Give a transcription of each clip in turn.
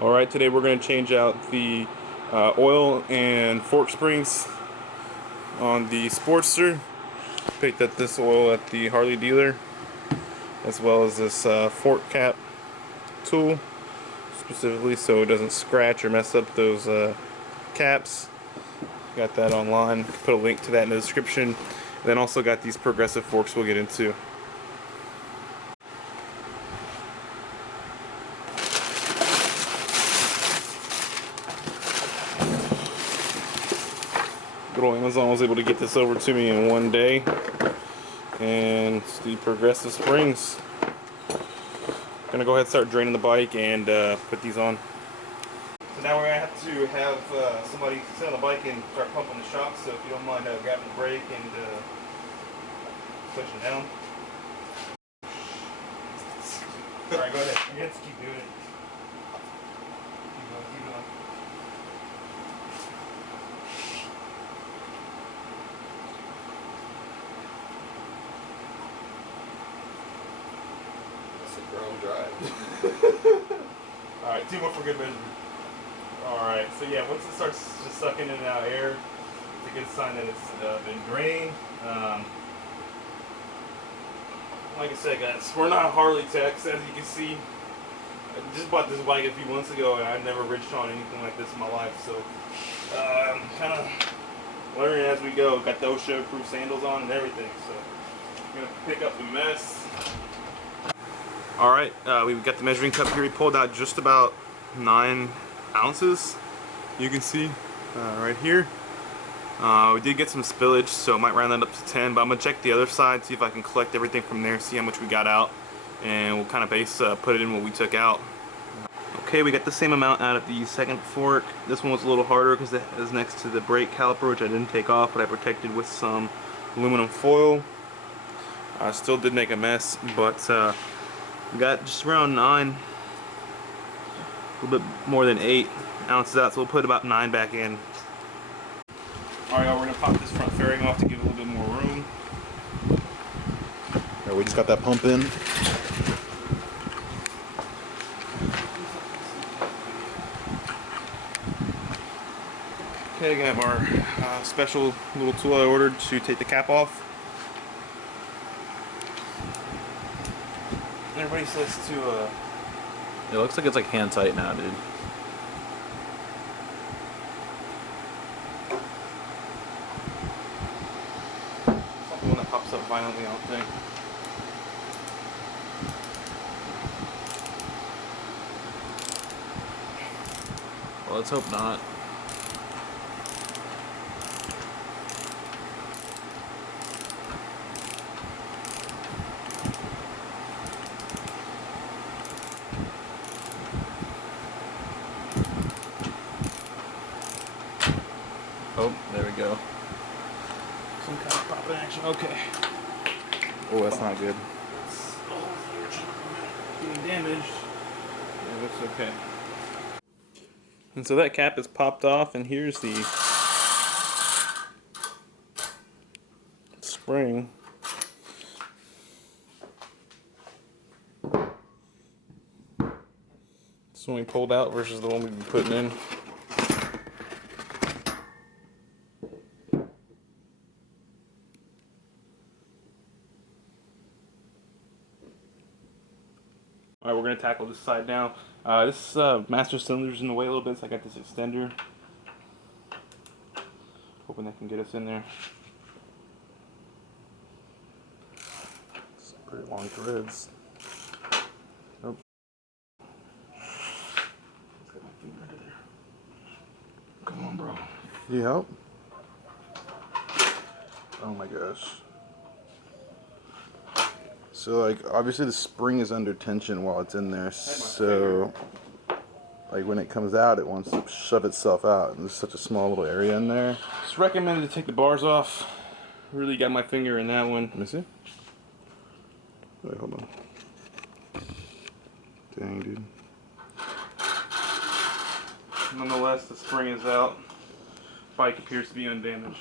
Alright, today we're going to change out the oil and fork springs on the Sportster. Picked up this oil at the Harley dealer, as well as this fork cap tool, specifically so it doesn't scratch or mess up those caps. Got that online. Put a link to that in the description. And then also got these progressive forks we'll get into. Good old Amazon was able to get this over to me in one day. And it's the progressive springs. Gonna go ahead and start draining the bike and put these on. So now we're gonna have to have somebody sit on the bike and start pumping the shocks. So if you don't mind grabbing the brake and pushing down. All right, go ahead. You have to keep doing it. Keep going, keep going. Alright, two more for good measurement. Alright, so yeah, once it starts just sucking in and out air, it's a good sign that it's been drained. Like I said, guys, we're not Harley techs, as you can see. I just bought this bike a few months ago and I've never ridged on anything like this in my life, so I'm kind of learning as we go. Got those OSHA-proof sandals on and everything, so I'm going to pick up the mess. Alright, we've got the measuring cup here. We pulled out just about 9 ounces, you can see right here. We did get some spillage, so I might round that up to 10, but I'm going to check the other side, see if I can collect everything from there, see how much we got out, and we'll kind of put it in what we took out. Okay, we got the same amount out of the second fork. This one was a little harder because it is next to the brake caliper, which I didn't take off, but I protected with some aluminum foil. I still did make a mess, but we got just around 9, a little bit more than 8 ounces out, so we'll put about 9 back in. Alright, y'all, we're going to pop this front fairing off to give it a little bit more room. Right, we just got that pump in. Okay, we have our special little tool I ordered to take the cap off. Everybody says to It looks like it's like hand tight now, dude. it's not the one that pops up violently, I don't think. Well, let's hope not. Oh, there we go. Some kind of popping action. Okay. Oh, that's not good. Getting damaged. Yeah, that's okay. And so that cap is popped off, and here's the spring. This one we pulled out versus the one we've been putting in. Alright, we're going to tackle this side now. This master cylinder's in the way a little bit, so I got this extender. Hoping that can get us in there. Some pretty long threads. Nope. Come on, bro. Can you help? Oh my gosh. So like obviously the spring is under tension while it's in there, so like when it comes out it wants to shove itself out, and there's such a small little area in there. It's recommended to take the bars off. Really got my finger in that one. Let me see. Wait, hold on. Dang, dude. Nonetheless, the spring is out. Bike appears to be undamaged.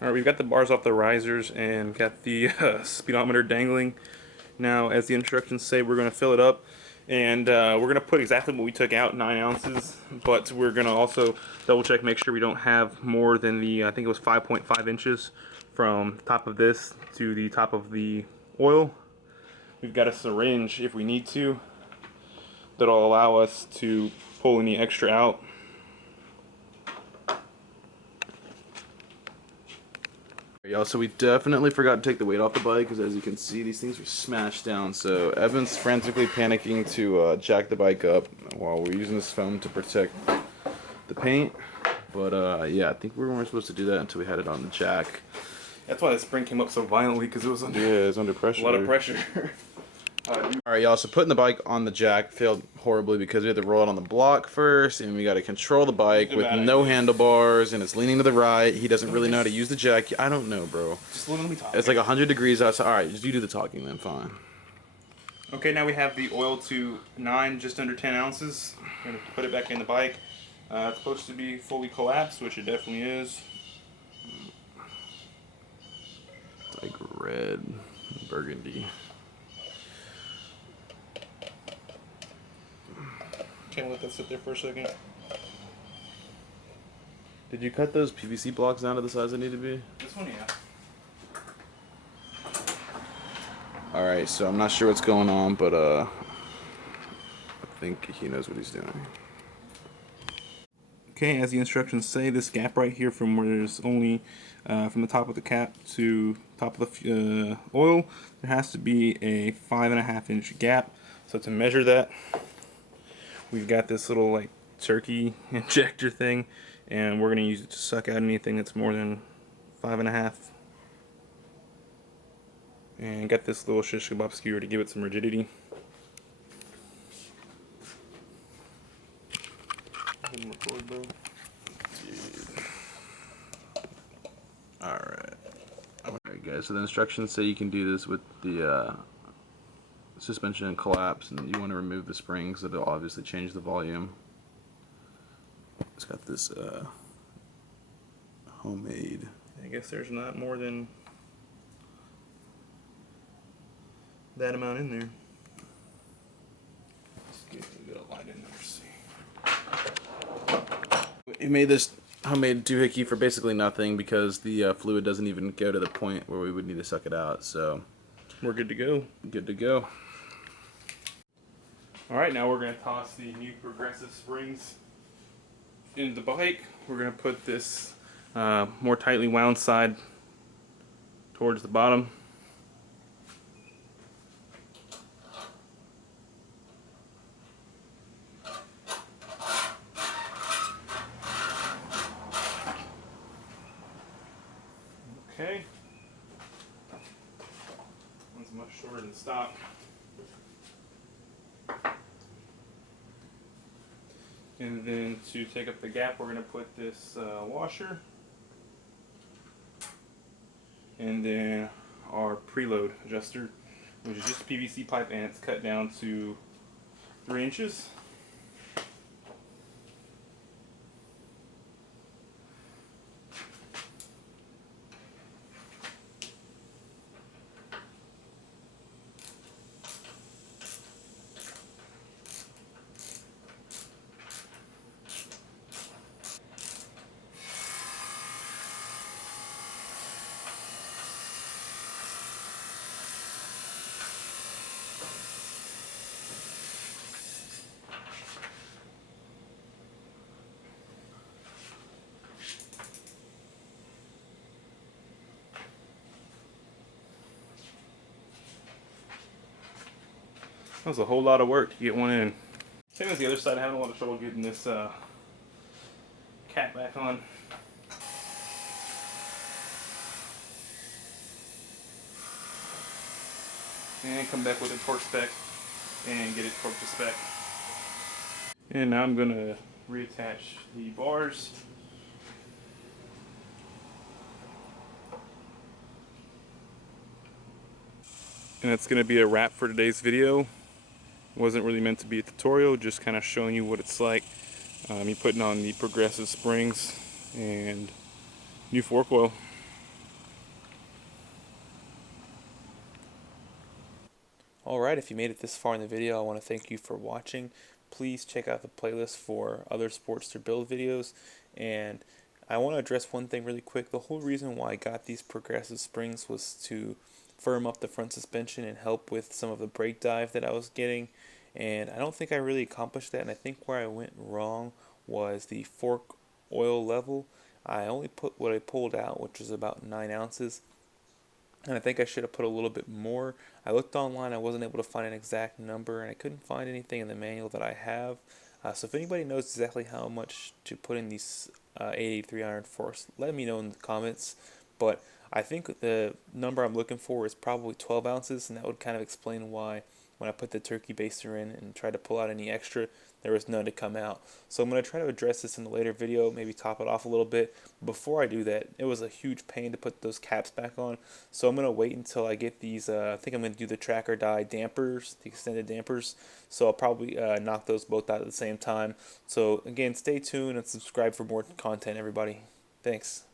Alright, we've got the bars off the risers and got the speedometer dangling. Now, as the instructions say, we're going to fill it up, and we're going to put exactly what we took out, 9 ounces, but we're going to also double check, make sure we don't have more than the, I think it was 5.5 inches from top of this to the top of the oil. We've got a syringe, if we need to, that'll allow us to pull any extra out. Y'all, so we definitely forgot to take the weight off the bike, because as you can see, these things are smashed down. So Evan's frantically panicking to jack the bike up while we're using this foam to protect the paint. But yeah, I think we weren't supposed to do that until we had it on the jack. That's why the spring came up so violently, because it was under, yeah, it's under pressure. A lot of pressure. Alright, y'all, so putting the bike on the jack failed horribly because we had to roll it on the block first, and we got to control the bike with no handlebars, and it's leaning to the right. He doesn't really know how to use the jack. I don't know, bro. Just let me talk. It's like 100 degrees outside. Alright, just you do the talking then, fine. Okay, now we have the oil to 9, just under 10 ounces. I'm going to put it back in the bike. It's supposed to be fully collapsed, which it definitely is. It's like red, burgundy. Can't let that sit there for a second. Did you cut those PVC blocks down to the size they need to be? This one, yeah. Alright, so I'm not sure what's going on, but I think he knows what he's doing. Okay, as the instructions say, this gap right here from where there's only from the top of the cap to top of the oil, there has to be a 5.5 inch gap. So to measure that, we've got this little like turkey injector thing, and we're going to use it to suck out anything that's more than 5.5. And got this little shish kebab skewer to give it some rigidity. Record, bro. Alright guys, so the instructions say you can do this with the suspension and collapse, and you want to remove the springs, so it'll obviously change the volume. It's got this homemade. I guess there's not more than that amount in there. Let's get a bit of light in there, see. We made this homemade doohickey for basically nothing because the fluid doesn't even go to the point where we would need to suck it out, so we're good to go. Good to go. Alright, now we're going to toss the new progressive springs into the bike. We're going to put this more tightly wound side towards the bottom. Okay. One's much shorter than stock. And then to take up the gap, we're going to put this washer. And then our preload adjuster, which is just a PVC pipe, and it's cut down to 3 inches. That was a whole lot of work to get one in. Same as the other side, I'm having a lot of trouble getting this cap back on. And come back with a torque spec and get it torqued to spec. And now I'm going to reattach the bars. And that's going to be a wrap for today's video. Wasn't really meant to be a tutorial, just kind of showing you what it's like. Me putting on the progressive springs and new fork oil. Alright, if you made it this far in the video, I want to thank you for watching. Please check out the playlist for other Sportster build videos. And I want to address one thing really quick. The whole reason why I got these progressive springs was to firm up the front suspension and help with some of the brake dive that I was getting. And I don't think I really accomplished that. And I think where I went wrong was the fork oil level. I only put what I pulled out, which was about 9 ounces. And I think I should have put a little bit more. I looked online, I wasn't able to find an exact number, and I couldn't find anything in the manual that I have. So if anybody knows exactly how much to put in these 883 iron forks, let me know in the comments. But I think the number I'm looking for is probably 12 ounces, and that would kind of explain why when I put the turkey baster in and tried to pull out any extra, there was none to come out. So I'm going to try to address this in a later video, maybe top it off a little bit. Before I do that, it was a huge pain to put those caps back on, so I'm going to wait until I get these, I think I'm going to do the track or die dampers, the extended dampers, so I'll probably knock those both out at the same time. So again, stay tuned and subscribe for more content, everybody. Thanks.